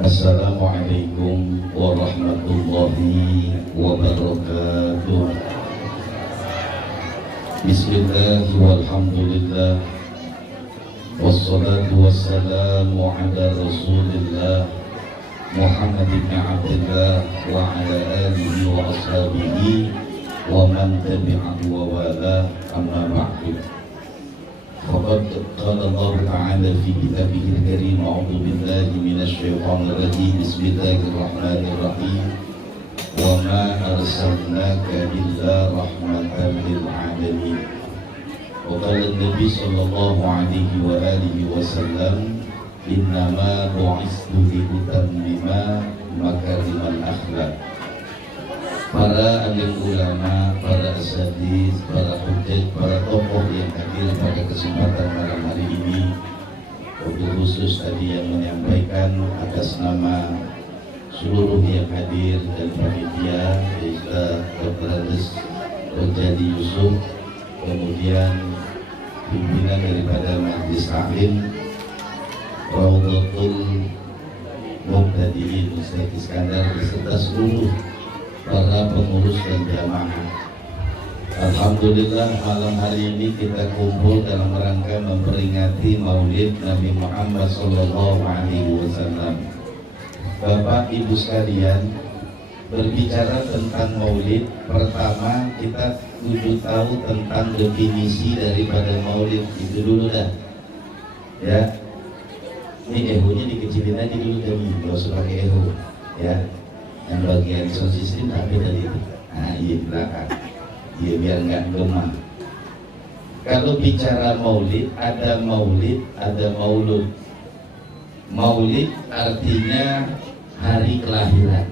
Assalamualaikum warahmatullahi wabarakatuh. Bismillah walhamdulillah wassalatu wassalamu ala rasulillah Muhammad ibn Abdullah wa ala alihi wa ashabihi wa man tabi'ahu wa wala, amma ba'du. Faqad qala Allah Ta'ala fi kitabihil karim, a'udzu billahi minasy syaithanir rajim, bismillahirrahmanirrahim, wa ma arsalnaka illa rahmatan lil alamin. Wa qala an-nabi sallallahu alaihi wa alihi wasallam, innama bu'istu li utammima makarimal akhlaq. Para alim ulama, para asatidz, para hujjah, para tokoh yang hadir pada kesempatan malam hari ini, untuk khusus tadi yang menyampaikan atas nama seluruh yang hadir dan panitia, yaitu Dr. Andes Rojadi Yusuf, kemudian pimpinan daripada Majelis Taklim Raudhatul Mubtadiin Ustaz Iskandar beserta seluruh para pengurus dan jamaah. Alhamdulillah, malam hari ini kita kumpul dalam rangka memperingati Maulid Nabi Muhammad SAW. Bapak Ibu sekalian, berbicara tentang Maulid, pertama kita kudu tahu tentang definisi daripada Maulid itu dulu dah. Ya, ini ehonya dikecilin aja dulu demi, gak usah pakai eho. Ya, yang bagian sosis ini tapi tadi itu, nah iya belakang, iya biar nggak gemah. Kalau bicara maulid, ada maulud. Maulid artinya hari kelahiran.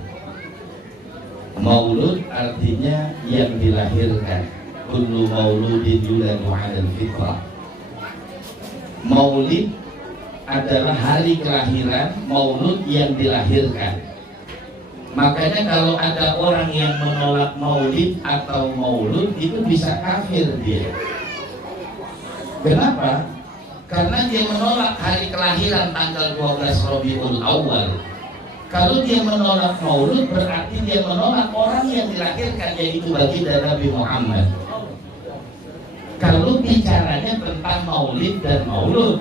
Maulud artinya yang dilahirkan. Kullu mauludin yuladu 'alal fitrah. Maulid adalah hari kelahiran, maulud yang dilahirkan. Makanya kalau ada orang yang menolak maulid atau maulud, itu bisa kafir dia. Kenapa? Karena dia menolak hari kelahiran tanggal 12 Rabiul Awal. Kalau dia menolak maulud, berarti dia menolak orang yang dilahirkan, yaitu baginda Nabi Muhammad. Kalau bicaranya tentang maulid dan maulud.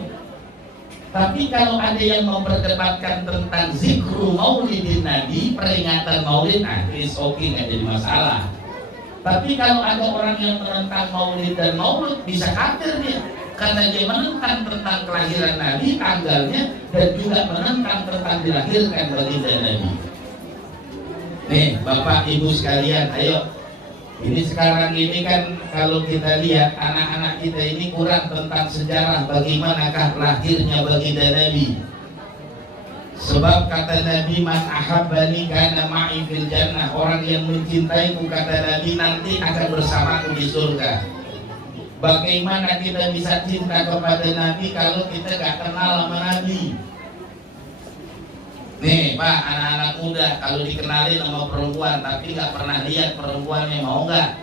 Tapi kalau ada yang memperdebatkan tentang zikru maulidin Nabi, peringatan maulid, it's okay, nggak jadi masalah. Tapi kalau ada orang yang menentang maulid dan maulud, bisa kafir dia, karena dia menentang tentang kelahiran Nabi, tanggalnya, dan juga menentang tentang dilahirkan baginda Nabi. Nih, Bapak Ibu sekalian, ayo. Ini sekarang ini kan kalau kita lihat anak-anak kita ini kurang tentang sejarah bagaimanakah lahirnya baginda Nabi. Sebab kata Nabi, man ahabbani kana ma'i fil jannah, orang yang mencintaiku kata Nabi nanti akan bersamaku di surga. Bagaimana kita bisa cinta kepada Nabi kalau kita gak kenal sama Nabi? Nih Pak, anak-anak muda kalau dikenalin sama perempuan tapi nggak pernah lihat perempuannya, mau nggak?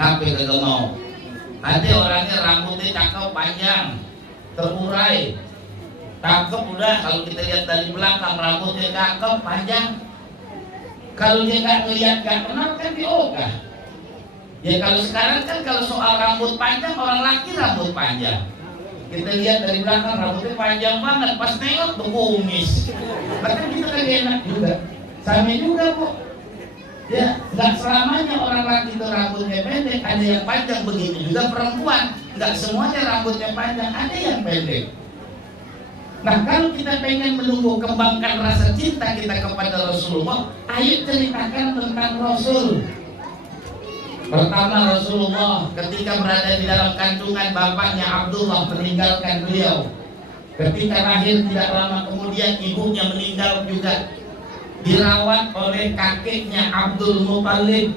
Ngapain kagak mau? Ada orangnya rambutnya cakep panjang, terurai, cakep udah. Kalau kita lihat dari belakang rambutnya cakep panjang. Kalau dia nggak ngelihat nggak kenal kan dia ogah. Ya kalau sekarang kan kalau soal rambut panjang, orang laki rambut panjang. Kita lihat dari belakang rambutnya panjang banget, pas nengok tuh kumis. Bahkan kita kan enak juga, sama juga kok. Ya, nggak selamanya orang laki itu rambutnya pendek, ada yang panjang, begitu juga perempuan. Nggak semuanya rambutnya panjang, ada yang pendek. Nah, kalau kita pengen menumbuh kembangkan rasa cinta kita kepada Rasulullah, ayo ceritakan tentang Rasul. Pertama, Rasulullah ketika berada di dalam kandungan bapaknya Abdullah meninggalkan beliau. Ketika lahir tidak lama kemudian ibunya meninggal juga. Dirawat oleh kakeknya Abdul Muthalib.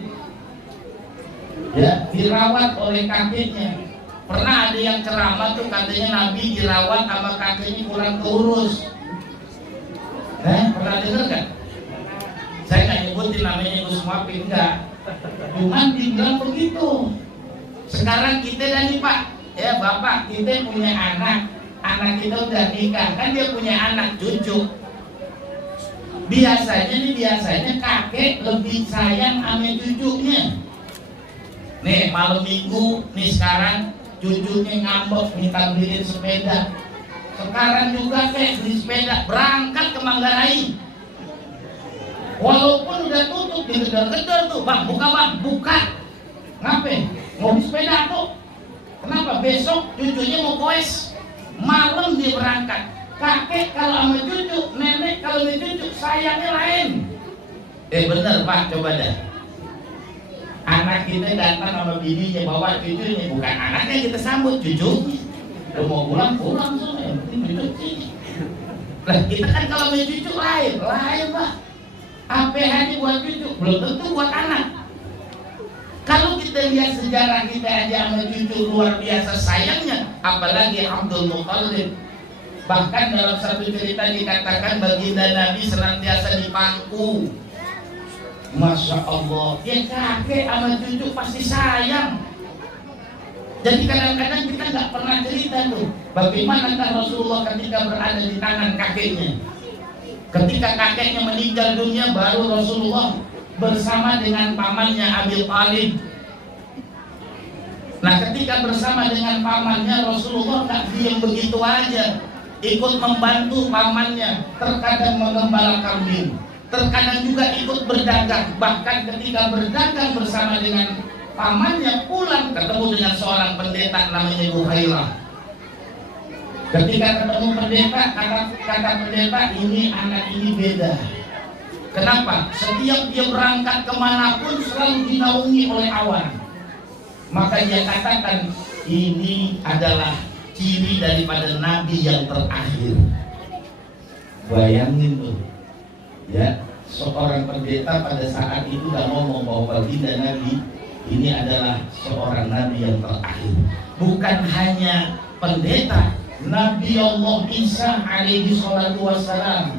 Ya, dirawat oleh kakeknya. Pernah ada yang ceramah tuh katanya Nabi dirawat sama kakeknya kurang keurus. Pernah dengar kan? Saya nggak nyebutin namanya Gus Muafik, enggak. Cuman dibilang begitu. Sekarang kita nih Pak, ya Bapak, kita punya anak kita udah nikah, kan dia punya anak cucu. Biasanya kakek lebih sayang sama cucunya. Nih malam minggu nih sekarang cucunya ngambek minta beliin sepeda. Sekarang juga kayak beli sepeda berangkat ke Manggarai. Walaupun udah tutup digedor-gedor tuh, bang buka. Ngapain? Mau beli sepeda tuh. Kenapa? Besok cucunya mau koes. Malam dia berangkat. Kakek kalau sama cucu, nenek kalau sama cucu sayangnya lain. Bener pak, coba dah. Anak kita datang sama bininya bawa cucunya, bukan anaknya kita sambut, cucunya. Udah mau pulang semua, yang penting cucu. Lah kita kan kalau sama cucu lain pak. APH-nya buat cucu, belum tentu buat anak. Kalau kita lihat sejarah kita aja sama cucu luar biasa sayangnya, apalagi Abdul Muthalib. Bahkan dalam satu cerita dikatakan baginda Nabi senantiasa dipangku. Masya Allah, ya kakek sama cucu pasti sayang. Jadi kadang-kadang kita nggak pernah cerita tuh bagaimana Rasulullah ketika berada di tangan kakeknya. Ketika kakeknya meninggal dunia, baru Rasulullah bersama dengan pamannya Abi Thalib. Nah ketika bersama dengan pamannya, Rasulullah nggak diam begitu aja, ikut membantu pamannya, terkadang mengembala kambing, terkadang juga ikut berdagang. Bahkan ketika berdagang bersama dengan pamannya, pulang ketemu dengan seorang pendeta namanya Buhairah. Ketika ketemu pendeta, kata pendeta, ini anak ini beda. Kenapa? Setiap dia berangkat kemanapun selalu dinaungi oleh awan. Maka dia katakan, ini adalah ciri daripada Nabi yang terakhir. Bayangin tuh, ya, seorang pendeta pada saat itu udah ngomong bahwa baginda Nabi ini adalah seorang Nabi yang terakhir. Bukan hanya pendeta, Nabi Allah Isa alaihi salatu wassalam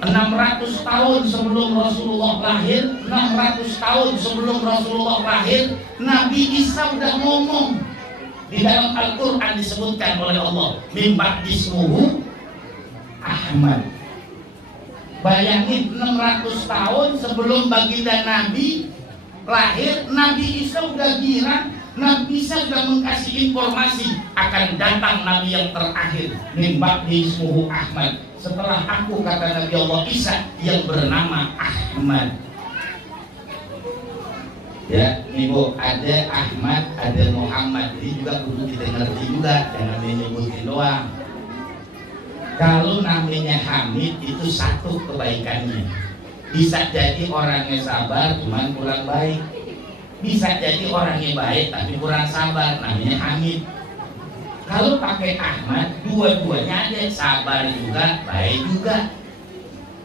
600 tahun sebelum Rasulullah lahir, 600 tahun sebelum Rasulullah lahir, Nabi Isa udah ngomong. Di dalam Al-Quran disebutkan oleh Allah, min ba'di ismuhu Ahmad. Bayangin 600 tahun sebelum baginda Nabi lahir, Nabi Isa udah girang. Nabi Isa sudah mengkasih informasi akan datang Nabi yang terakhir, min ba'di ismuhu Ahmad. Setelah aku, kata Nabi Allah Isa, yang bernama Ahmad. Ya, ibu, ada Ahmad, ada Muhammad. Ini juga perlu kita ngerti juga, jangan menyebutin doang. Kalau namanya Hamid itu satu kebaikannya. Bisa jadi orangnya sabar, cuman kurang baik. Bisa jadi orangnya baik tapi kurang sabar, namanya Hamid. Kalau pakai Ahmad, dua-duanya ada, sabar juga, baik juga.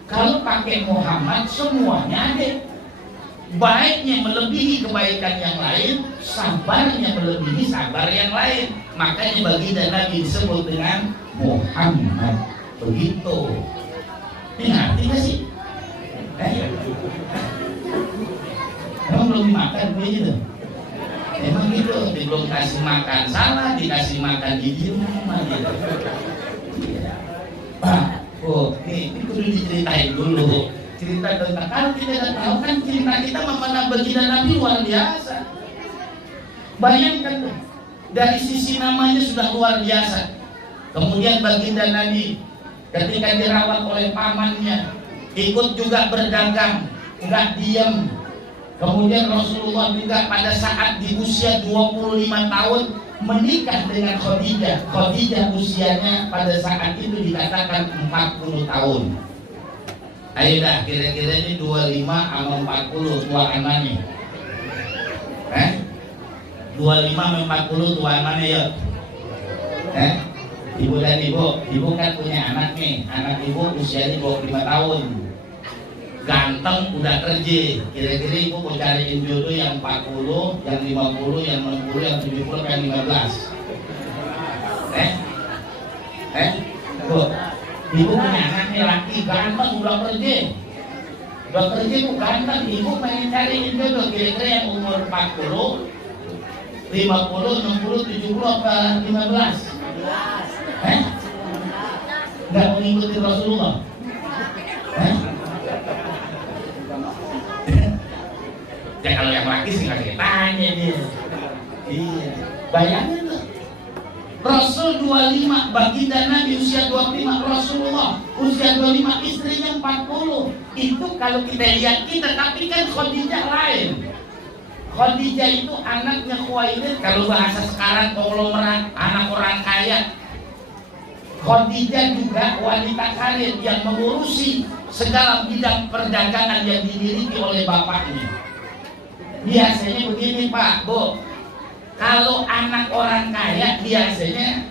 Kalau pakai Muhammad, semuanya ada. Baiknya melebihi kebaikan yang lain, sabarnya melebihi sabar yang lain. Makanya baginda Nabi disebut dengan Muhammad. Begitu. Ini ngerti gak sih? Emang belum dimakan begitu? Emang gitu, belum kasih makan salah, dikasih makan di rumah gitu. Pak, ini kudu diceritain dulu. Cerita tentang, kalau kita tidak tahu kan cerita kita memanah baginda Nabi luar biasa. Bayangkan tuh, dari sisi namanya sudah luar biasa. Kemudian baginda Nabi ketika dirawat oleh pamannya, ikut juga berdagang, nggak diam. Kemudian Rasulullah juga pada saat di usia 25 tahun menikah dengan Khadijah. Khadijah usianya pada saat itu dikatakan 40 tahun. Ayo dah, kira-kira ini 25 sama 40 tuaan mana? 25 sama 40 tuaan mana ya? Ibu dan ibu kan punya anak nih. Anak ibu usianya 25 tahun. Ganteng, udah kerja. Kira-kira ibu mau cariin jodoh yang 40, yang 50, yang 60, yang 70, yang 15. Bu, ibu punya anak nih laki ganteng, udah kerja. Udah kerja bu ganteng, ibu pengen cariin jodoh. Kira-kira yang umur 40, 50, 60, 70 apa 15? Nggak mengikuti Rasulullah. Ya kalau yang laki sih nggak tanya dia. Iya, bayangin tuh. Rasul 25, baginda Nabi usia 25, Rasulullah usia 25, istrinya 40. Itu kalau kita lihat kita, tapi kan Khadijah lain. Khadijah itu anaknya Khuwailid, kalau bahasa sekarang konglomerat, anak orang kaya. Khadijah juga wanita karir yang mengurusi segala bidang perdagangan yang dimiliki oleh bapaknya. Biasanya begini Pak, Bu, kalau anak orang kaya biasanya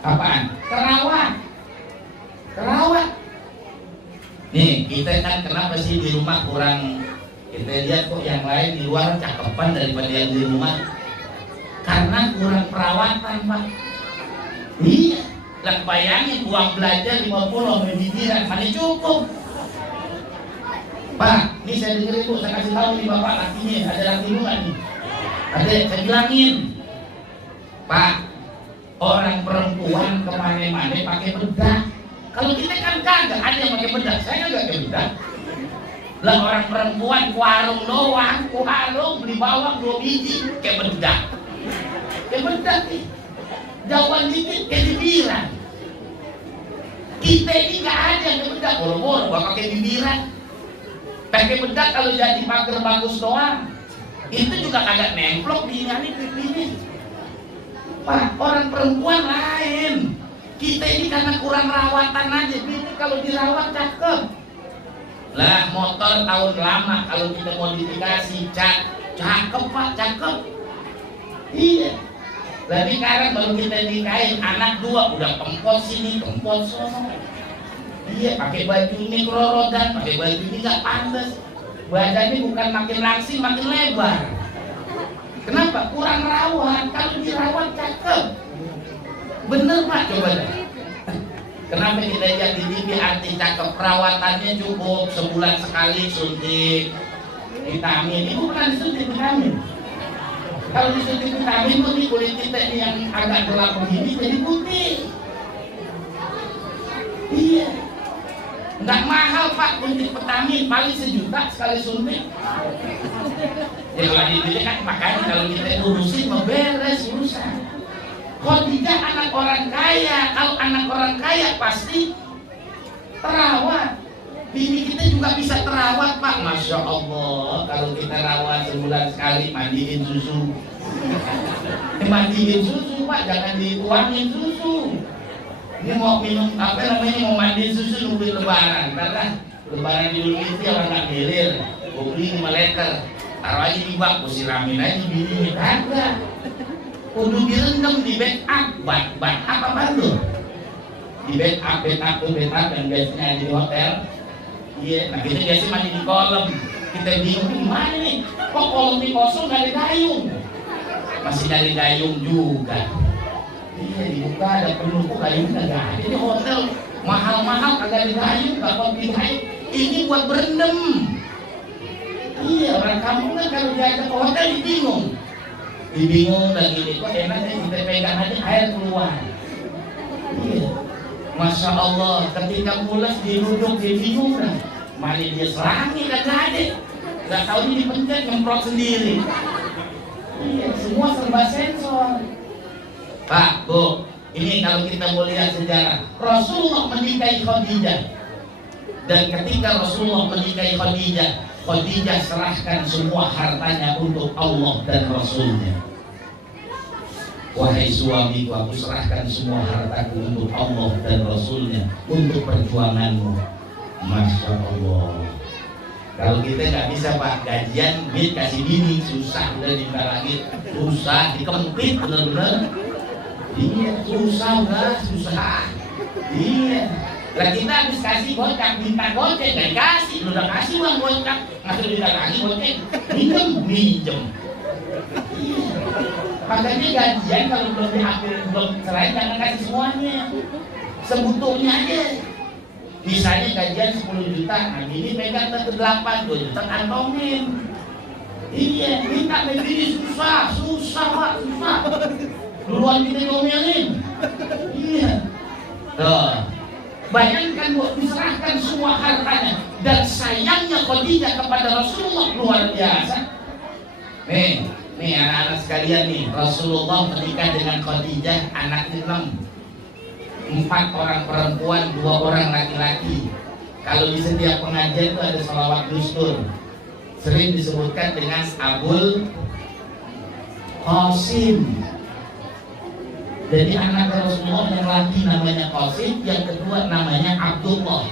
apaan? Kerawat. Nih, kita kan kenapa sih di rumah kurang, kita lihat kok yang lain di luar cakepan daripada yang di rumah? Karena kurang perawatan Pak. Iya. Lah bayangin uang belajar 50 sama bibiran mana cukup. Pak, ini saya dengerin Bu, saya kasih tahu nih Bapak lakinya, ada laki lu nggak nih? Ada, saya bilangin Pak, orang perempuan kemana-mana pakai bedak. Kalau kita kan kagak, ada yang pakai bedak, saya nggak pakai bedak. Lah orang perempuan ke warung doang, ke warung beli bawang 2 biji, kayak bedak. Kayak bedak nih, jauhan dikit kayak bibiran. Kita ini nggak ada yang pakai bedak, boro-boro gak pakai bibiran. Pakai bedak kalau jadi pagar bagus doang. Itu juga kagak nemplok di pipinya. Pak, orang perempuan lain. Kita ini karena kurang rawatan aja. Ini kalau dirawat cakep. Lah motor tahun lama kalau kita modifikasi cakep Pak, cakep. Iya. Lah sekarang baru kita nikahin anak 2 udah kempot sini, kempot sono. Iya, pakai baju ini kerorodan, pakai baju ini nggak pantas. Badannya bukan makin langsing, makin lebar. Kenapa? Kurang rawat. Kalau dirawat cakep. Bener Pak, coba deh. Kenapa kita lihat di TV anti cakep? Perawatannya cukup sebulan sekali suntik vitamin. Ini bukan suntik vitamin. Kalau disuntik vitamin itu kulit kita ini yang agak gelap begini jadi putih. Iya. Nggak mahal Pak suntik vitamin, paling 1 juta sekali suntik. Ya kalau di dunia kan makanya kalau kita urusin mau beres urusan. Khadijah anak orang kaya, kalau anak orang kaya pasti terawat. Bini kita juga bisa terawat Pak, Masya Allah. Kalau kita rawat sebulan sekali mandiin susu. Mandiin susu Pak, jangan dituangin susu. Ini mau minum apa namanya, mau mandiin susu nungguin lebaran. Karena lebaran di dulu itu orang nggak gilir. Gue beli 5 liter, taruh aja di bak, gue siramin aja bini. Kagak. Kudu direndam di backup, bat apa bantu? Di backup yang biasanya di hotel. Iya, nah kita biasanya mandi di kolam. Kita bingung gimana nih? Kok kolam di kosong nggak ada gayung? Masih dari gayung juga. Iya, dibuka ada penumpuk gayung nggak ada. Jadi hotel mahal-mahal kagak ada gayung, nggak mau beli gayung. Ini buat berendam. Iya, orang kampung kan kalau diajak ke hotel bingung. Dibingung lagi nih, kok enaknya kita pegang aja air keluar. Iya. Masya Allah, ketika mules diruduk dia bingung kan. Mana dia serangi kagak ada. Gak tahu ini dipencet nyemprot sendiri. Iya, semua serba sensor. Pak, Bu, ini kalau kita mau lihat sejarah, Rasulullah menikahi Khadijah. Dan ketika Rasulullah menikahi Khadijah, Khadijah serahkan semua hartanya untuk Allah dan Rasulnya. Wahai suamiku, aku serahkan semua hartaku untuk Allah dan Rasulnya, untuk perjuanganmu. Masya Allah. Kalau kita nggak bisa Pak, gajian duit kasih bini susah, udah minta lagi susah, dikempit bener-bener. Iya, susah. Iya. Lah kita habis kasih gocap, minta gocek, gak kasih, lu udah kasih uang gocap, ngasih minta lagi gocek, minjem. Iya. Makanya gajian kalau belum diambil, belum cerai, jangan kasih semuanya, sebutuhnya aja. Misalnya gajian 10 juta, nah gini pegang ke 8, 2 juta kantongin. Iya, minta begini susah Pak, susah. Duluan kita ngomelin. Iya. Tuh. Bayangkan Bu, diserahkan semua hartanya, dan sayangnya Khadijah kepada Rasulullah luar biasa. Nih anak-anak sekalian nih, Rasulullah menikah dengan Khadijah, anaknya 4 orang perempuan, 2 orang laki-laki. Kalau di setiap pengajian itu ada sholawat dustur, sering disebutkan dengan Abul Qasim. Jadi anak Rasulullah yang laki namanya Qasim, yang kedua namanya Abdullah.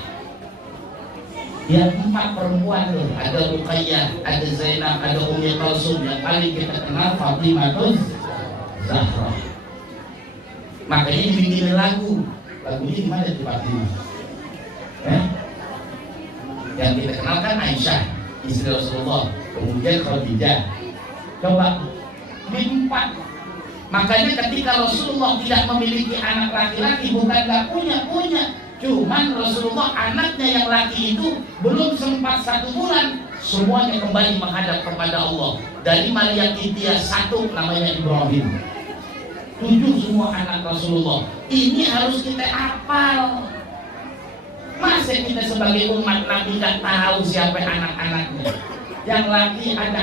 Yang 4 perempuan tuh, ada Ruqayyah, ada Zainab, ada Ummi Kalsum, yang paling kita kenal Fatimah Zahra. Makanya dibikin lagunya gimana tuh Fatimah? Yang kita kenal kan Aisyah, istri Rasulullah, kemudian Khadijah. Coba di 4. Makanya ketika Rasulullah tidak memiliki anak laki-laki, bukan gak punya, cuman Rasulullah anaknya yang laki itu belum sempat 1 bulan, semuanya kembali menghadap kepada Allah. Dari Maria Kitiah 1 namanya Ibrahim, 7 semua anak Rasulullah. Ini harus kita hafal. Masa kita sebagai umat Nabi gak tahu siapa anak-anaknya? Yang laki ada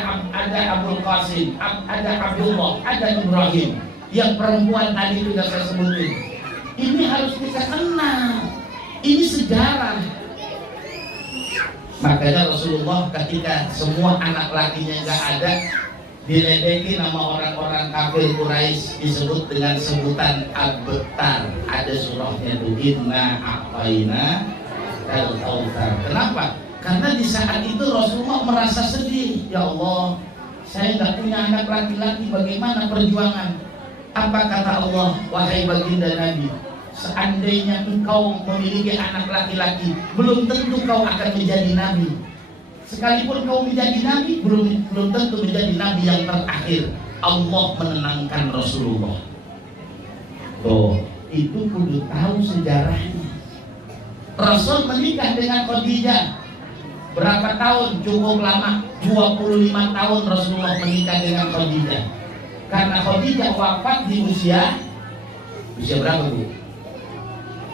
Abdul Qasim, ada Abdullah, ada Ibrahim. Yang perempuan tadi sudah saya sebutin. Ini harus kita kenal. Ini sejarah. Makanya Rasulullah ketika semua anak lakinya nggak ada, diledeki nama orang-orang kafir Quraisy, disebut dengan sebutan Abtar. Ada surahnya tuh, Inna A'tayna Al-Kautsar. Kenapa? Karena di saat itu Rasulullah merasa sedih. Ya Allah, saya nggak punya anak laki-laki, bagaimana perjuangan? Apa kata Allah? Wahai baginda Nabi, seandainya engkau memiliki anak laki-laki, belum tentu kau akan menjadi Nabi. Sekalipun kau menjadi Nabi, belum tentu menjadi Nabi yang terakhir. Allah menenangkan Rasulullah. Tuh, itu kudu tahu sejarahnya. Rasul menikah dengan Khadijah. Berapa tahun? Cukup lama, 25 tahun Rasulullah menikah dengan Khadijah. Karena Khadijah wafat di usia berapa Bu?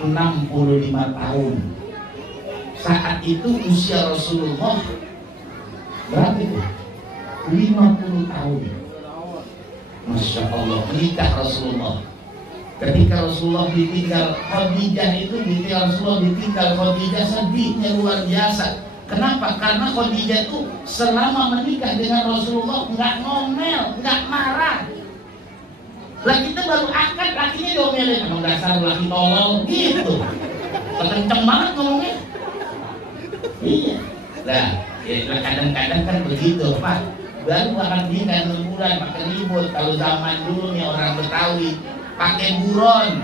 65 tahun. Saat itu usia Rasulullah berapa itu? 50 tahun. Masya Allah, menikah Rasulullah. Ketika Rasulullah ditinggal Khadijah Rasulullah ditinggal Khadijah, sedihnya luar biasa. Kenapa? Karena Khadijah itu selama menikah dengan Rasulullah nggak ngomel, nggak marah. Lah kita baru akad, lakinya diomelin, emang dasar laki tolol gitu. Kenceng banget ngomongnya. Iya. Nah, kadang-kadang kan begitu Pak. Baru akan nikah 6 bulan pakai ribut. Kalau zaman dulu nih orang Betawi pakai buron.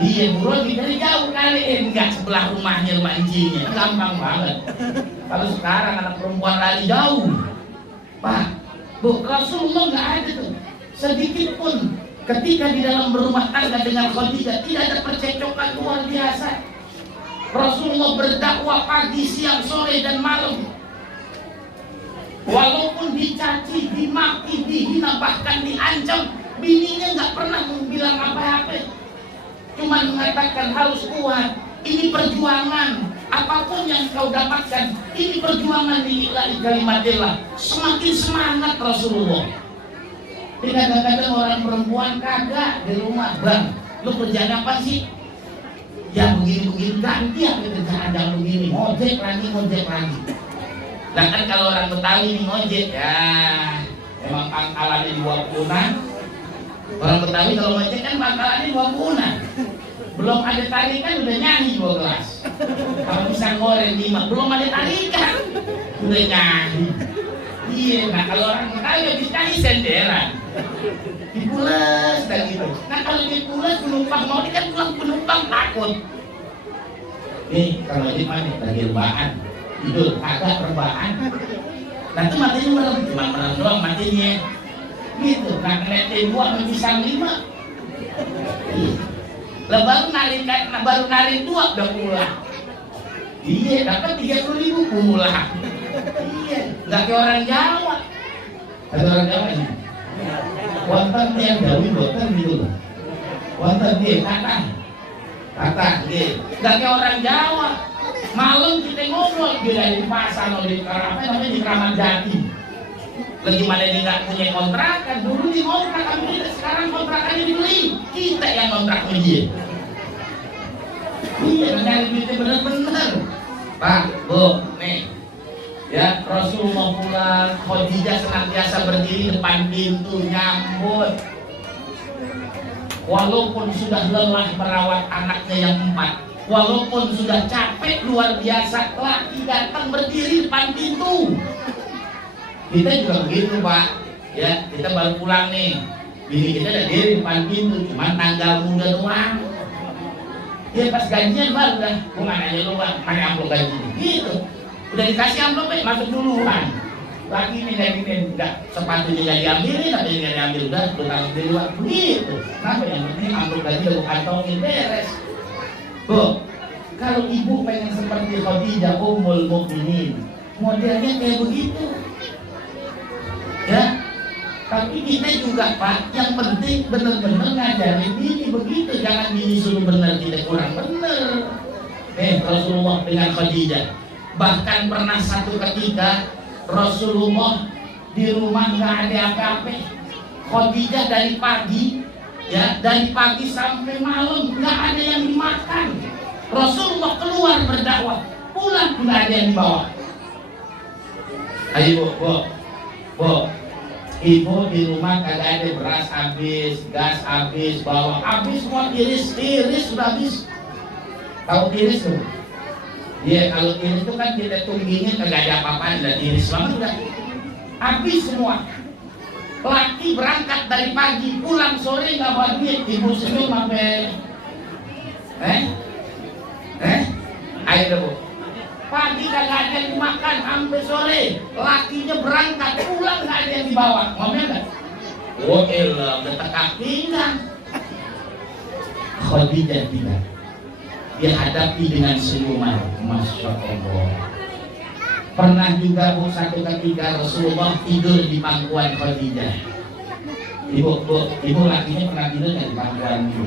Iya, buron dari jauh kali, enggak sebelah rumahnya, rumah incinya, gampang banget. Kalau sekarang anak perempuan lari jauh, Pak, Bu, Rasulullah nggak ada tuh sedikit pun ketika di dalam berumah tangga dengan Khadijah tidak ada percekcokan luar biasa. Rasulullah berdakwah pagi, siang, sore dan malam. Walaupun dicaci, dimaki, dihina, bahkan diancam, bininya nggak pernah bilang apa-apa. Cuma mengatakan harus kuat, ini perjuangan, apapun yang kau dapatkan, ini perjuangan di kalimatillah. Semakin semangat Rasulullah. Kadang-kadang orang perempuan kagak di rumah, Bang, lu kerjaan apa sih? Ya begini-begini, ganti ya kerjaan yang begini, ngojek lagi. Nah kan kalau orang Betawi ini ngojek, ya emang pangkalannya 20-an. Orang Betawi kalau ngojek kan pangkalannya 20-an. Belum ada tarikan udah nyanyi 12. Kalau bisa goreng 5, belum ada tarikan udah nyanyi. Iya, nah kalau orang Betawi habis nyanyi senderan, dipules dan gitu. Nah kalau dipules penumpang mau kan pulang penumpang takut. Nih kalau di mana lagi rebahan, tidur kagak rebahan. Nah itu matinya merem, cuma merem doang matinya. Gitu, nah ngeliatin 2 mengisang 5. Iya. Lah baru narik 2 udah pulang. Iya, dapat 30.000 pulang. Iya, nggak kayak orang Jawa. Ada orang Jawa ini. Wonten yang Jawi boten gitu loh. Wonten dia kata Kata, nggak kayak orang Jawa. Malam kita ngobrol, dia dari pasar atau di Kramat Jati. Lagi mana dia nggak punya kontrakan, dulu di kontrak kami kita, sekarang kontrakannya dibeli. Kita yang kontrak sama dia. Iya, mencari duitnya bener-bener. Pak, Bu, nih, ya Rasulullah pulang, Khadijah senantiasa berdiri depan pintu nyambut. Walaupun sudah lelah merawat anaknya yang 4, walaupun sudah capek luar biasa, laki datang berdiri depan pintu. Kita juga begitu, Pak. Ya, kita baru pulang nih, bini kita udah diri depan pintu, cuma tanggal muda doang. Ya pas gajian baru dah, gua nanya lu Pak, mana amplop gaji? Gitu. Udah dikasih amplop, masuk duluan. Lagi nih kayak gini, enggak sepatunya gak diambilin, tapi gak diambil udah, lu taruh di luar. Begitu. Kenapa yang penting amplop gaji udah kantongin beres. Bu, kalau ibu pengen seperti Khadijah Ummul Mukminin, modelnya kayak begitu. Ya. Tapi kita juga Pak, yang penting benar-benar ngajarin ini begitu, jangan ini suruh benar kita kurang benar. Rasulullah dengan Khadijah, bahkan pernah satu ketika Rasulullah di rumah nggak ada apa-apa. Khadijah dari pagi, ya dari pagi sampai malam nggak ada yang dimakan. Rasulullah keluar berdakwah, pulang nggak ada yang dibawa. Ayo bu. Ibu di rumah kagak ada, beras habis, gas habis, bawang habis, semua tiris sudah habis. Tahu tiris tuh? Iya, kalau tiris itu kan kita tungginya kagak ada apa-apa, udah tiris banget udah. Habis semua. Laki berangkat dari pagi, pulang sore nggak bawa duit, ibu senyum sampai. Ayo deh bu. Pagi kagak ada yang dimakan sampai sore, lakinya berangkat pulang nggak ada yang dibawa, ngomel nggak? Oh elah, udah tekak pinggang. Khadijah tidak, dihadapi dengan senyuman, masya Allah. Pernah juga bu satu ketika Rasulullah tidur di pangkuan Khadijah. Ibu lakinya pernah tidur nggak di pangkuan ibu?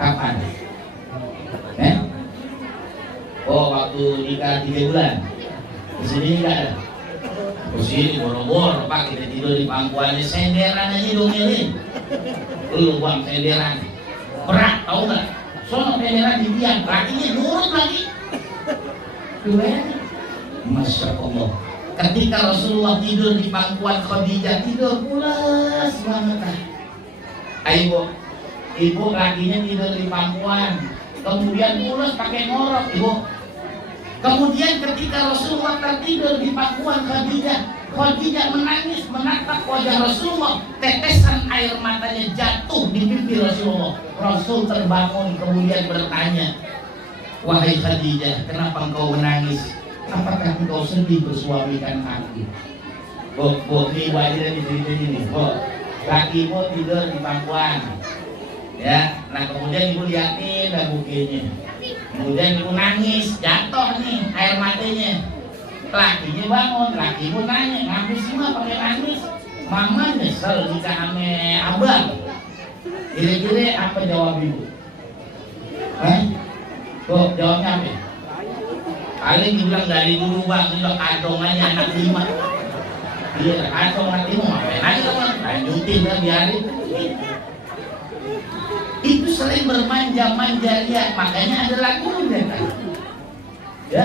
Kapan? Oh waktu nikah 3 bulan. Di sini enggak ada. Di sini boro-boro Pak, kita tidur di pangkuannya, senderan aja domelin. Lu buang senderan. Berat tahu enggak? Sono senderan di tiang, lakinya nurut lagi. Tuh Masya Allah. Ketika Rasulullah tidur di pangkuan Khadijah, tidur pulas banget. Ayo ibu lakinya tidur di pangkuan, kemudian pulas pakai ngorok ibu. Kemudian ketika Rasulullah tertidur di pangkuan Khadijah menangis menatap wajah Rasulullah, tetesan air matanya jatuh di pipi Rasulullah. Rasul terbangun kemudian bertanya, wahai Khadijah, kenapa engkau menangis? Apakah engkau sedih bersuamikan aku? Bu, ini wajah di sini, bu. Lakimu tidur di pangkuan. Ya, nah kemudian ibu liatin dah bukitnya. Kemudian ibu nangis, jatuh nih air matanya. Lakinya bangun, lakimu nanya, ngapis semua pakai nangis? Mama nyesel nikah sama abang. Kira-kira apa jawab ibu? Kok jawabnya apa? Paling dibilang dari dulu bang, ini udah kadong aja anak 5. Iya, kadong anak 5, ngapain aja bang? Lanjutin lah, biarin. Itu selain bermanja-manja lihat, makanya ada lagunya kan. Ya,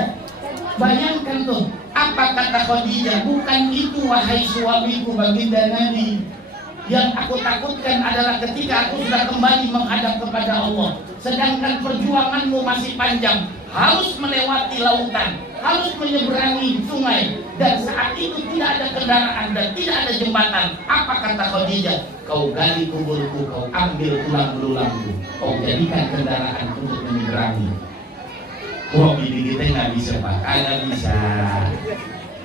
bayangkan tuh, apa kata Khadijah? Bukan itu wahai suamiku baginda Nabi. Yang aku takutkan adalah ketika aku sudah kembali menghadap kepada Allah, sedangkan perjuanganmu masih panjang, harus melewati lautan, harus menyeberangi sungai, dan saat itu tidak ada kendaraan dan tidak ada jembatan. Apa kata Khadijah? Kau gali kuburku, kau ambil tulang-belulangku, kau jadikan kendaraan untuk menyeberangi. Wah, ini kita nggak bisa Pak, nggak bisa.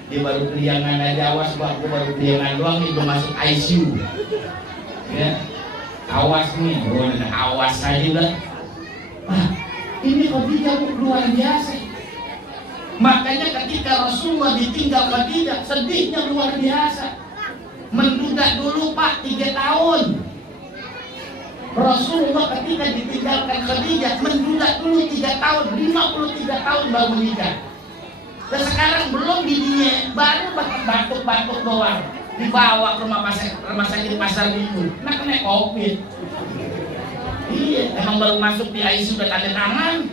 Dia baru keliangan aja, awas Pak, aku baru keliangan doang nih, belum masuk ICU. Ya, awas nih, awas aja lah. Wah, ini Khadijah luar biasa. Makanya ketika Rasulullah ditinggal Khadijah, sedihnya luar biasa. Menduda dulu Pak 3 tahun. Rasulullah ketika ditinggalkan Khadijah menduda dulu 3 tahun, 53 tahun baru menikah. Dan sekarang belum didinya, baru batuk-batuk doang, dibawa ke rumah sakit Pasar Minggu. Nah kena COVID. Iya, emang baru masuk di ICU udah tanda tangan.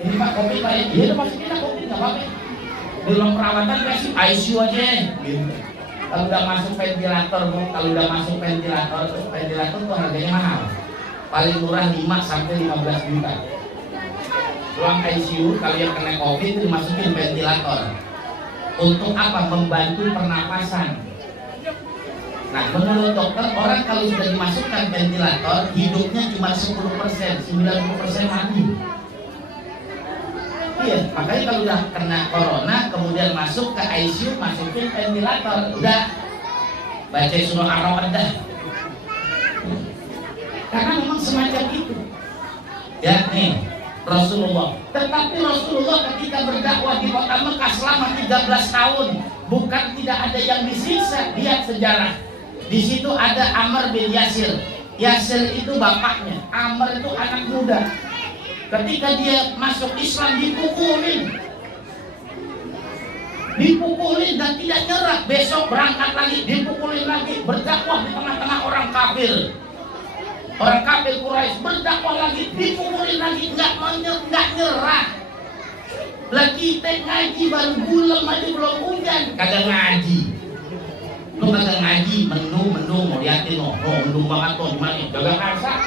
Ini Pak COVID Pak, iya udah masukin lah COVID, nggak apa-apa. Di ruang perawatan kasih ICU aja. Gitu. Kalau udah masuk ventilator, ventilator tuh harganya mahal. Paling murah 5 sampai 15 juta. Ruang ICU kalau yang kena COVID itu dimasukin ventilator. Untuk apa? Membantu pernapasan. Nah, menurut dokter, orang kalau sudah dimasukkan ventilator, hidupnya cuma 10%, 90% mati. Iya, makanya kalau udah kena corona, kemudian masuk ke ICU, masukin ventilator, udah baca surah Ar-Rahman. Karena memang semacam itu. Ya nih, Rasulullah. Tetapi Rasulullah ketika berdakwah di kota Mekah selama 13 tahun, bukan tidak ada yang disiksa. Lihat sejarah. Di situ ada Amr bin Yasir. Yasir itu bapaknya, Amr itu anak muda. Ketika dia masuk Islam dipukulin dan tidak nyerah. Besok berangkat lagi, dipukulin lagi, berdakwah di tengah-tengah orang kafir. Orang kafir Quraisy berdakwah lagi, dipukulin lagi, nggak nyerah. Lagi kita ngaji baru bulan aja belum hujan, kagak ngaji. Lu kagak ngaji, mendung mau liatin mendung banget tuh gimana? Kagak kasar.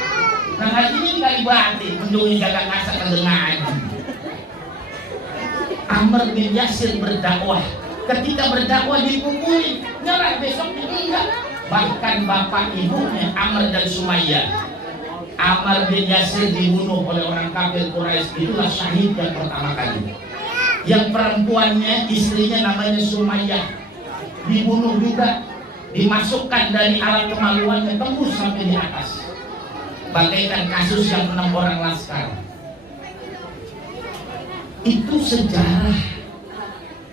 Nah ngaji ini kali batin, mendungnya kagak kasar kagak ngaji. Amr bin Yasir berdakwah. Ketika berdakwah dipukulin, nyerah besoknya enggak. Bahkan bapak ibunya Amr dan Sumayyah. Amr bin Yasir dibunuh oleh orang kafir Quraisy, itulah syahid yang pertama kali. Yang perempuannya, istrinya namanya Sumayyah, dibunuh juga, dimasukkan dari alat kemaluannya tembus sampai di atas. Bagaikan kasus yang 6 orang laskar. Itu sejarah.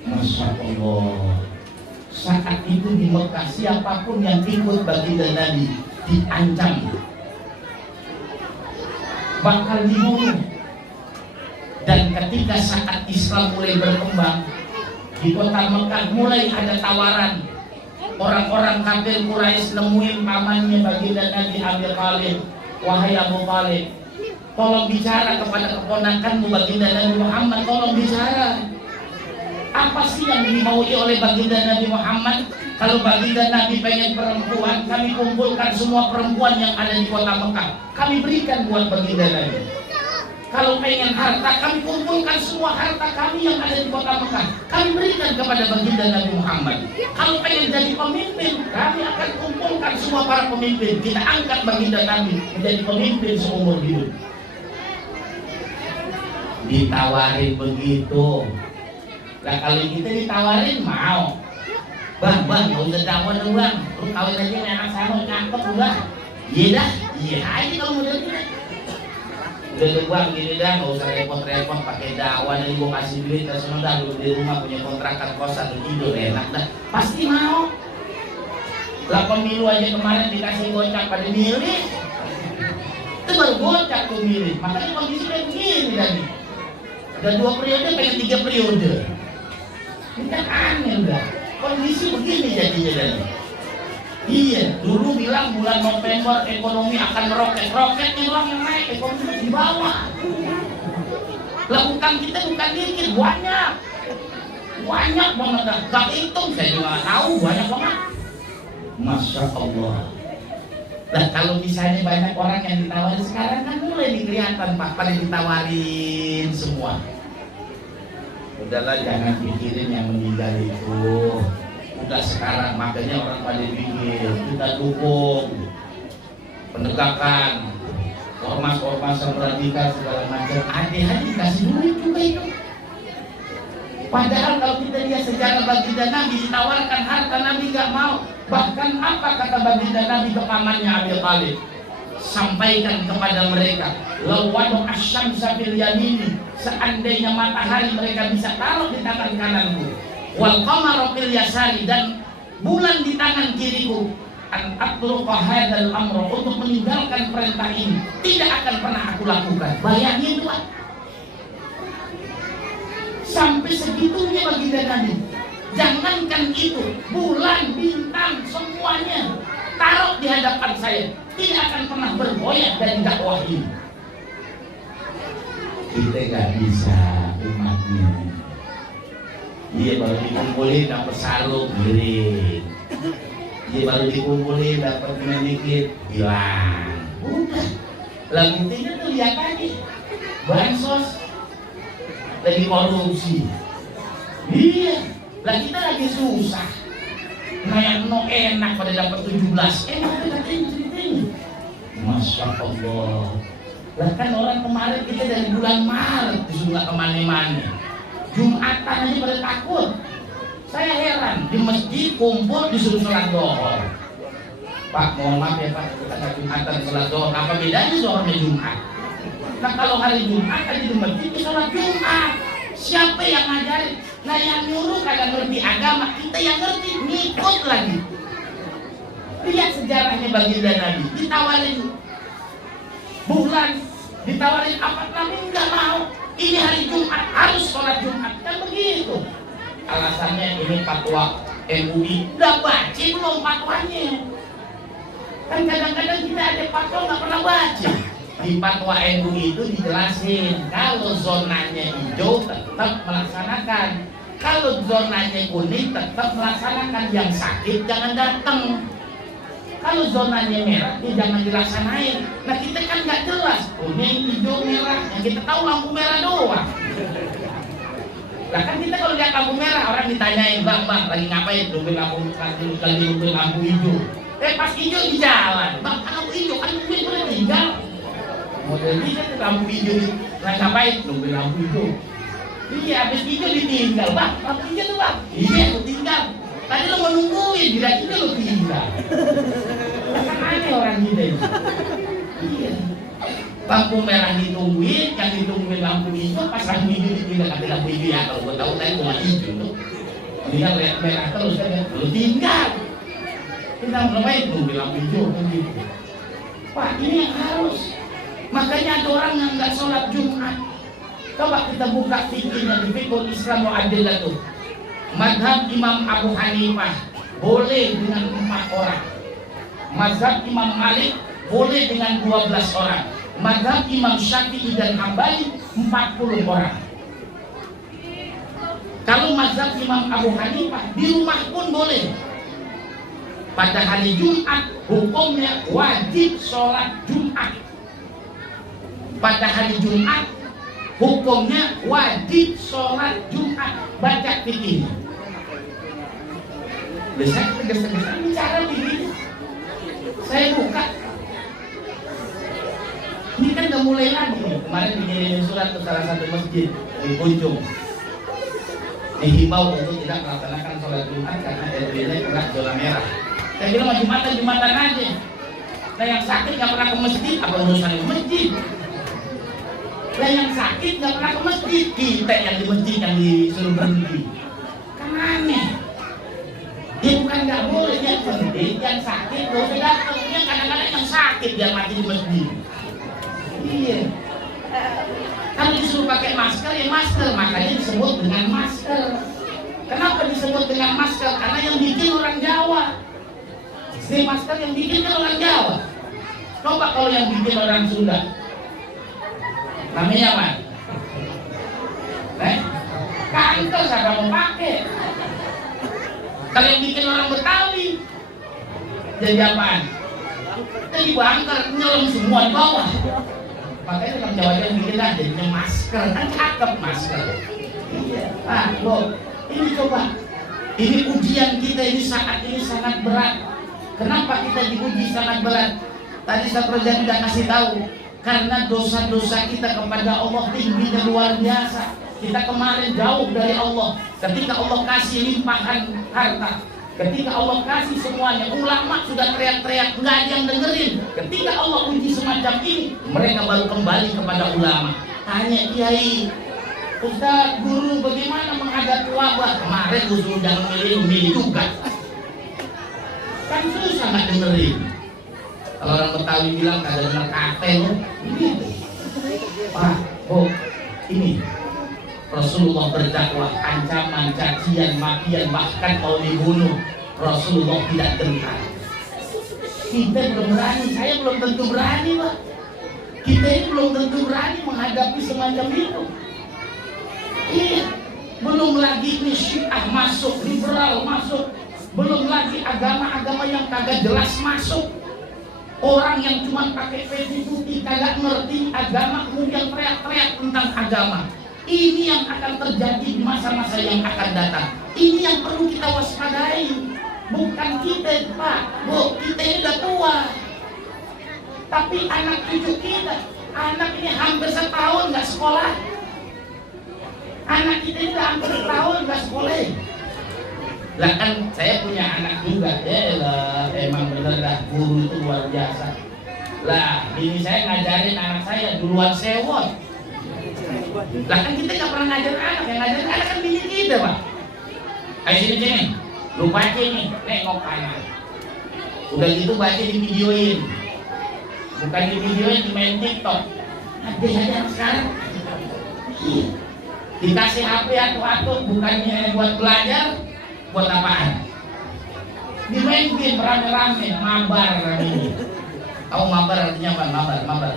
Masya Allah. Saat itu di Mekah siapapun yang ikut baginda Nabi diancam, bakal dibunuh. Dan ketika saat Islam mulai berkembang di kota Mekah, mulai ada tawaran. Orang-orang kafir Quraisy nemuin pamannya baginda Nabi Abi Thalib. Wahai Abu Thalib, tolong bicara kepada keponakanmu baginda Nabi Muhammad, tolong bicara. Apa sih yang dimaui oleh baginda Nabi Muhammad? Kalau baginda Nabi pengen perempuan, kami kumpulkan semua perempuan yang ada di kota Mekah, kami berikan buat baginda Nabi. Kalau pengen harta, kami kumpulkan semua harta kami yang ada di kota Mekah, kami berikan kepada baginda Nabi Muhammad. Kalau pengen jadi pemimpin, kami akan kumpulkan semua para pemimpin, kita angkat baginda Nabi menjadi pemimpin seumur hidup. Ditawarin begitu. Nah kalau kita ditawarin mau, bang, gak usah dakwah dong bang, lu kawin aja sama anak saya mau cakep udah. Iya dah, iya aja kalau model kita. Udah deh bang, gini dah, gak usah repot-repot pakai dakwah dan gua kasih duit, terus udah lu di rumah punya kontrakan kosan tidur enak dah, pasti mau. Lah pemilu aja kemarin dikasih gocap pada milih, itu baru gocap tuh milih, makanya kondisi kayak begini tadi. Udah 2 periode pengen 3 periode. Ini kan aneh udah. Kondisi begini jadinya dan. Iya, dulu bilang bulan November ekonomi akan meroket. Roketnya doang yang naik, ekonomi di bawah. Lah utang kita bukan dikit, banyak. Banyak banget dah. Gak hitung, saya juga gak tahu, banyak banget. Masya Allah. Nah kalau misalnya banyak orang yang ditawarin sekarang kan mulai kelihatan Pak, pada ditawarin semua. Udahlah jangan pikirin yang meninggal itu. Udah sekarang makanya orang pada pikir kita dukung penegakan ormas-ormas yang radikal segala macam. Ada dikasih duit juga itu. Padahal kalau kita lihat sejarah baginda Nabi ditawarkan harta Nabi gak mau. Bahkan apa kata baginda Nabi ke pamannya Abi Thalib? Sampaikan kepada mereka, lawadu asyamsa fil yamini, seandainya matahari mereka bisa taruh di tangan kananku, wal qamaru fil yasari, dan bulan di tangan kiriku, an atruqa hadzal amra, untuk meninggalkan perintah ini tidak akan pernah aku lakukan. Bayangin tuh, sampai segitunya baginda Nabi. Jangankan itu, bulan, bintang, semuanya taruh di hadapan saya, tidak akan pernah bergoyah dari dakwah ini. Kita gak bisa umatnya. Dia baru dikumpulin dapat sarung giring, dia baru dikumpulin dapat medikit hilang. Udah, lah buktinya tuh lihat aja, bansos lagi korupsi. Iya, lah kita lagi susah. Kayak no enak pada dapat 17, enak katanya ceritanya. Masya Allah. Lah kan orang kemarin kita dari bulan Maret disuruh nggak kemana-mana. Jumatan aja pada takut. Saya heran, di masjid kumpul disuruh sholat dohor. Pak, mohon maaf ya Pak, kita nggak Jumatan sholat dohor. Apa bedanya dohornya Jumat? Nah kalau hari Jumat tadi di masjid sholat Jumat. Siapa yang ngajarin? Nah yang nyuruh kagak ngerti agama, kita yang ngerti ngikut lagi. Lihat sejarahnya baginda Nabi, ditawarin bulan, ditawarin apa, Nabi nggak mau. Ini hari Jumat harus sholat Jumat, kan begitu. Alasannya ini fatwa MUI. Udah baca belum fatwanya? Kan kadang-kadang kita ada fatwa nggak pernah baca. Di fatwa MUI itu dijelasin kalau zonanya hijau tetap melaksanakan, kalau zonanya kuning tetap melaksanakan, yang sakit jangan datang. Kalau zonanya merah ya jangan dilaksanain. Nah kita kan nggak jelas kuning, hijau, merah, yang kita tahu lampu merah doang. Lah kan kita kalau lihat lampu merah orang ditanyain, bang lagi ngapain? Nungguin lampu, lagi nungguin lampu hijau. Pas hijau di jalan, bang lampu hijau kan nungguin boleh tinggal. Model ini kan lampu hijau, nah ngapain? Nungguin lampu hijau. Iya, habis hijau ditinggal, bang lampu hijau tuh bang. Iya, lu tinggal. Tadi lo mau nungguin, kira-kira lo tinggal. Kan aneh orang gini. Iya. Lampu merah ditungguin, yang ditungguin lampu hijau, pas lampu hijau ditinggal. Tapi lampu hijau ya, kalau gue tahu tadi cuma hijau tuh. Dia lihat merah terus kan, lo tinggal. Kita ngapain? Nungguin lampu hijau kan gitu. Pak, ini yang harus. Makanya ada orang yang nggak sholat Jumat. Coba kita buka fikihnya di Fiqhul Islam wa Adillatuh. Mazhab Imam Abu Hanifah boleh dengan 4 orang. Mazhab Imam Malik boleh dengan 12 orang. Mazhab Imam Syafi'i dan Hambali 40 orang. Kalau mazhab Imam Abu Hanifah di rumah pun boleh. Pada hari Jumat hukumnya wajib sholat Jumat. Pada hari Jumat hukumnya wajib sholat Jumat. Baca fikih. Saya tegas-tegas bicara begini. Saya buka. Ini kan udah mulai lagi nih. Kemarin dikirim surat ke salah satu masjid di Kunjung. Dihimbau untuk tidak melaksanakan sholat Jumat karena RW-nya kena zona merah. Saya bilang Jumatan aja. Nah yang sakit nggak pernah ke masjid, apa urusan ke masjid? Nah yang sakit nggak pernah ke masjid, kita yang di masjid yang disuruh berhenti. Kan aneh. Dia bukan nggak boleh, yang penting yang sakit nggak usah datang. Dia kadang-kadang yang sakit dia mati di masjid. Iya. Kalau disuruh pakai masker ya masker, makanya disebut dengan masker. Kenapa disebut dengan masker? Karena yang bikin orang Jawa. Si masker yang bikin kan orang Jawa. Coba kalau yang bikin orang Sunda. Namanya apa? Kanker siapa mau pakai? Kalau yang bikin orang Betawi jadi apaan? Jadi bangker, nyelam semua di bawah. Makanya orang Jawa yang bikin lah jadinya masker, kan cakep masker. Iya. Ah, loh, ini coba. Ini ujian kita ini saat ini sangat berat. Kenapa kita diuji sangat berat? Tadi Ustaz Rojak sudah kasih tahu. Karena dosa-dosa kita kepada Allah tingginya luar biasa. Kita kemarin jauh dari Allah. Ketika Allah kasih limpahan harta, ketika Allah kasih semuanya, ulama sudah teriak-teriak, nggak ada yang dengerin. Ketika Allah uji semacam ini, mereka baru kembali kepada ulama. Tanya kiai, Ustaz, guru bagaimana menghadapi wabah? Kemarin usul jangan milih juga. Kan kan susah nggak dengerin. Kalau orang Betawi bilang kagak denger kate lo, ini Pak, ini Rasulullah berdakwah, ancaman, cacian, makian, bahkan mau dibunuh, Rasulullah tidak gentar. Kita belum berani, saya belum tentu berani, Pak. Kita ini belum tentu berani menghadapi semacam itu. Iya, belum lagi ini Syiah masuk, liberal masuk, belum lagi agama-agama yang kagak jelas masuk. Orang yang cuma pakai peci putih kagak ngerti agama kemudian teriak-teriak tentang agama. Ini yang akan terjadi di masa-masa yang akan datang. Ini yang perlu kita waspadai. Bukan kita, Pak, Bu, kita ini udah tua. Tapi anak cucu kita, anak ini hampir setahun nggak sekolah. Anak kita ini udah hampir setahun nggak sekolah. Lah kan saya punya anak juga, lah emang bener dah guru itu luar biasa. Lah ini saya ngajarin anak saya duluan sewot. Lah kan kita nggak pernah ngajarin anak, yang ngajarin anak kan bini kita, Pak. Ayo sini, lu baca nih, nengok kanan. Udah gitu baca di videoin, bukan di videoin, di main TikTok. Ada aja sekarang. Dikasih HP atu-atu, bukannya buat belajar. Buat apaan? Dimain game rame-rame, mabar ini. Tahu mabar artinya apa? Mabar.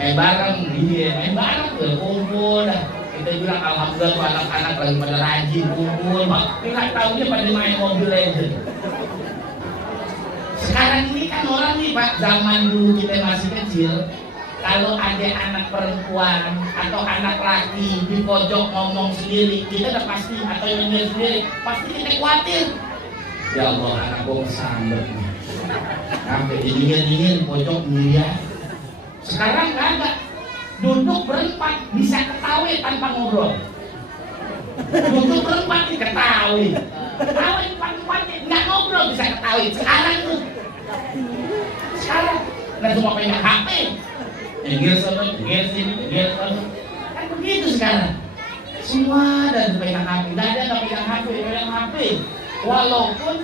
Main bareng, iya, main bareng tuh, kumpul dah. Kita bilang alhamdulillah tuh anak-anak lagi pada rajin kumpul, Pak. Nggak tahunya pada main Mobile Legends. Sekarang ini kan orang nih, Pak, zaman dulu kita masih kecil. Kalau ada anak perempuan atau anak laki di pojok ngomong sendiri, kita udah pasti, atau nyengir sendiri, pasti kita khawatir. Ya Allah, anak gue kesambet nih. Sampai nyengir-nyengir di pojok ngeliat. Sekarang kagak. Duduk berempat bisa ketahui tanpa ngobrol. Duduk berempat diketahui. Ketahui empat-empat nggak ngobrol bisa ketahui. Sekarang tuh. Nah cuma pegang HP. Ngir sana, ngir sini, ngir sana. Kan begitu sekarang. Semua dan pegang HP. Tidak ada nggak pegang HP, pegang HP. Walaupun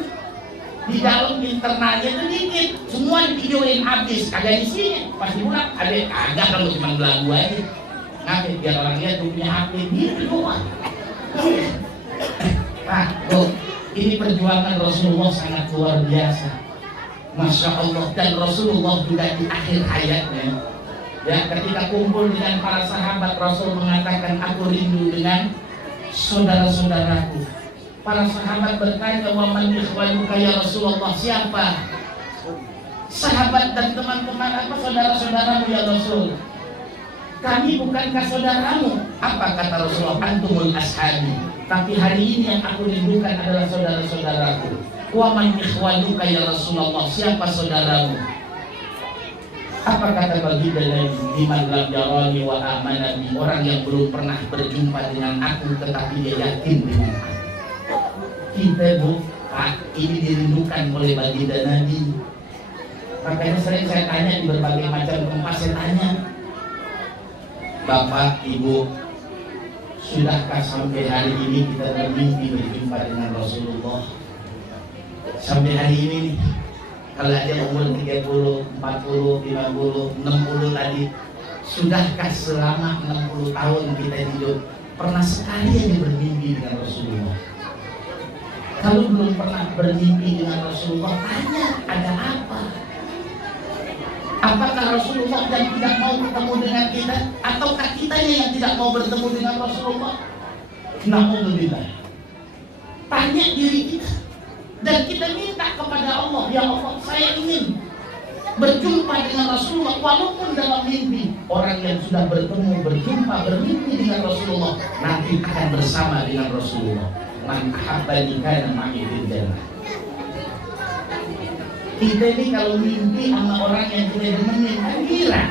di dalam internalnya itu dikit, semua videoin habis. Kagak di sini. Pas pulang ada kagak, kamu cuma belagu aja. Ngapain biar orang lihat tuh punya HP gitu doang. Pak, tuh, ini perjuangan Rasulullah sangat luar biasa. Masya Allah. Dan Rasulullah juga di akhir hayatnya, ya, ketika kumpul dengan para sahabat, Rasul mengatakan, aku rindu dengan saudara-saudaraku. Para sahabat bertanya, wa man ikhwanuka ya Rasulullah, siapa sahabat dan teman-teman apa saudara-saudaramu ya Rasul? Kami bukankah saudaramu? Apa kata Rasulullah? Antumul ashabi. Tapi hari ini yang aku rindukan adalah saudara-saudaraku. Wa man ikhwanuka ya Rasulullah, siapa saudaramu? Apa kata baginda Nabi? Liman lam yarani wa amana bi, orang yang belum pernah berjumpa dengan aku tetapi dia yakin dengan aku. Kita, Bu, Pak, ini dirindukan oleh baginda Nabi. Makanya sering saya tanya di berbagai macam tempat, saya tanya, Bapak, Ibu, sudahkah sampai hari ini kita bermimpi berjumpa dengan Rasulullah? Sampai hari ini nih, kalau ada umur 30, 40, 50, 60 tadi, sudahkah selama 60 tahun kita hidup pernah sekali aja bermimpi dengan Rasulullah? Kalau belum pernah bermimpi dengan Rasulullah, tanya ada apa? Apakah Rasulullah yang tidak mau bertemu dengan kita, ataukah kitanya yang tidak mau bertemu dengan Rasulullah? Na'udzubillah. Tanya diri kita. Dan kita minta kepada Allah, ya Allah, saya ingin berjumpa dengan Rasulullah walaupun dalam mimpi. Orang yang sudah bertemu, berjumpa, bermimpi dengan Rasulullah nanti akan bersama dengan Rasulullah. Man ahabbani kana ma'i fil jannah. Kita ini kalau mimpi sama orang yang kita demenin kan gila.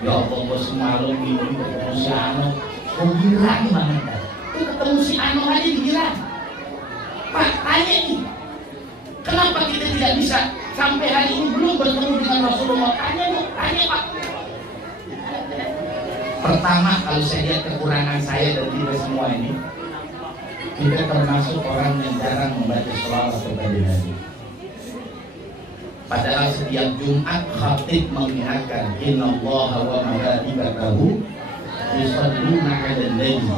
Ya Allah, bos semalam mimpi ketemu si Ano, kok gila gimana? Itu ketemu si Ano aja gila. Pak, tanya nih, kenapa kita tidak bisa sampai hari ini belum bertemu dengan Rasulullah? Tanya Pak. Pertama, kalau saya lihat kekurangan saya dan kita semua ini, kita termasuk orang yang jarang membaca sholawat kepada Nabi. Padahal setiap Jumat khatib mengingatkan innallaha wa malaikatahu yusholluna 'alan nabi.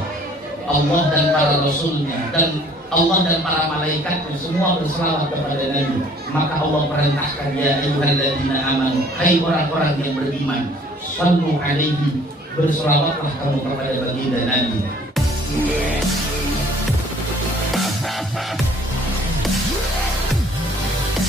Allah dan para rasulnya dan Allah dan para malaikatnya semua berselawat kepada Nabi. Maka Allah perintahkan ya ayyuhalladzina amanu, hai orang-orang yang beriman, shallu alaihi, berselawatlah kamu kepada baginda Nabi.